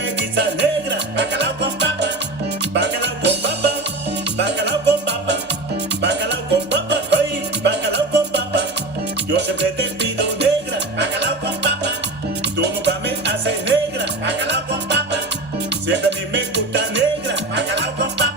me guisa negra, bacalao con papa, bacalao con papa, bacalao con papa, bacalao con papa, ay, bacalao con papa. Yo siempre te pido negra, bacalao con papa, tú nunca me haces negra, bacalao con papa. Siempre a mí me gusta negra, bacalao con papa.